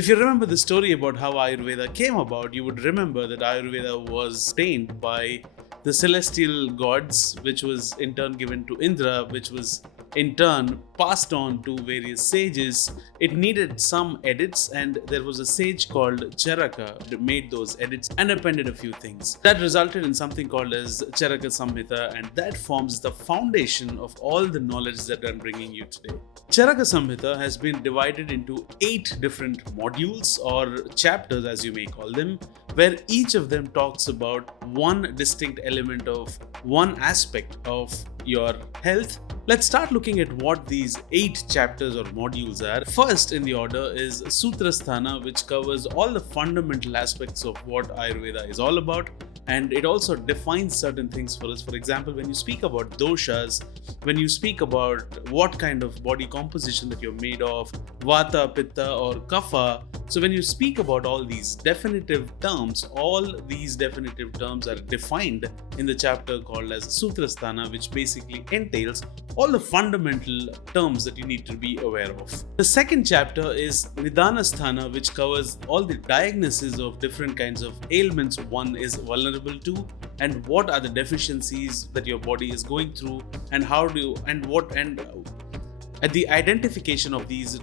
If you remember the story about how Ayurveda came about, you would remember that Ayurveda was obtained by the celestial gods, which was in turn given to Indra, which was in turn passed on to various sages. It needed some edits, and there was a sage called Charaka that made those edits and appended a few things. That resulted in something called as Charaka Samhita, and that forms the foundation of all the knowledge that I'm bringing you today. Charaka Samhita has been divided into 8 different modules or chapters, as you may call them, where each of them talks about one distinct element of one aspect of your health. Let's start looking at what these 8 chapters or modules are. First in the order is Sutrasthana, which covers all the fundamental aspects of what Ayurveda is all about, and it also defines certain things for us. For example, when you speak about doshas, when you speak about what kind of body composition that you're made of, vata, pitta or kapha, so when you speak about all these definitive terms, all these definitive terms are defined in the chapter called as Sutrasthana, which basically entails all the fundamental terms that you need to be aware of. The second chapter is Nidhanasthana, which covers all the diagnoses of different kinds of ailments one is vulnerable to, and what are the deficiencies that your body is going through, and how do you, and what, and the identification of these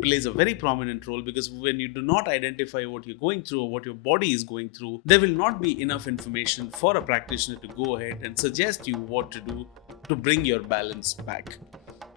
plays a very prominent role, because when you do not identify what you're going through or what your body is going through, there will not be enough information for a practitioner to go ahead and suggest you what to do to bring your balance back.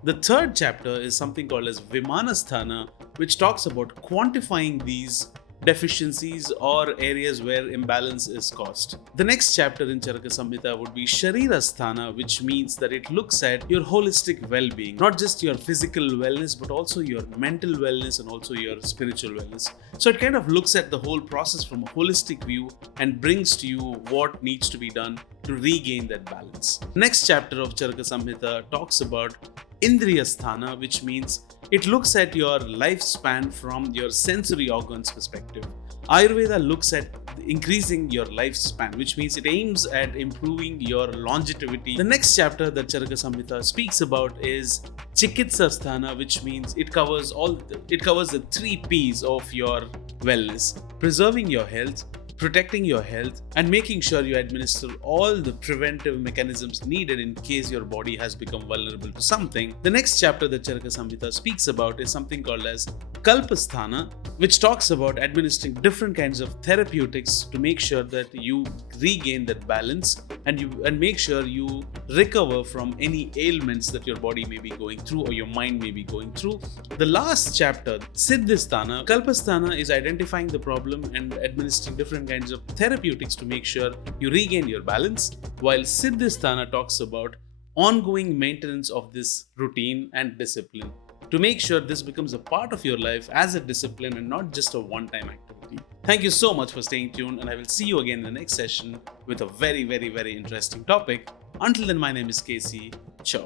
The third chapter is something called as Vimanasthana, which talks about quantifying these deficiencies or areas where imbalance is caused. The next chapter in Charaka Samhita would be Sharirasthana, which means that it looks at your holistic well-being, not just your physical wellness, but also your mental wellness and also your spiritual wellness. So it kind of looks at the whole process from a holistic view and brings to you what needs to be done to regain that balance. Next chapter of Charaka Samhita talks about Indriyasthana, which means it looks at your lifespan from your sensory organs perspective. Ayurveda looks at increasing your lifespan, which means it aims at improving your longevity. The next chapter that Charaka Samhita speaks about is Chikitsasthana, which means it covers the 3 P's of your wellness: preserving your health, protecting your health, and making sure you administer all the preventive mechanisms needed in case your body has become vulnerable to something. The next chapter that Charaka Samhita speaks about is something called as Kalpasthana, which talks about administering different kinds of therapeutics to make sure that you regain that balance and make sure you recover from any ailments that your body may be going through or your mind may be going through. The last chapter, Siddhisthana. Kalpasthana is identifying the problem and administering different kinds of therapeutics to make sure you regain your balance, while Siddhisthana talks about ongoing maintenance of this routine and discipline to make sure this becomes a part of your life as a discipline and not just a one-time activity. Thank you so much for staying tuned, and I will see you again in the next session with a very, very, very interesting topic. Until then, my name is Casey. Ciao.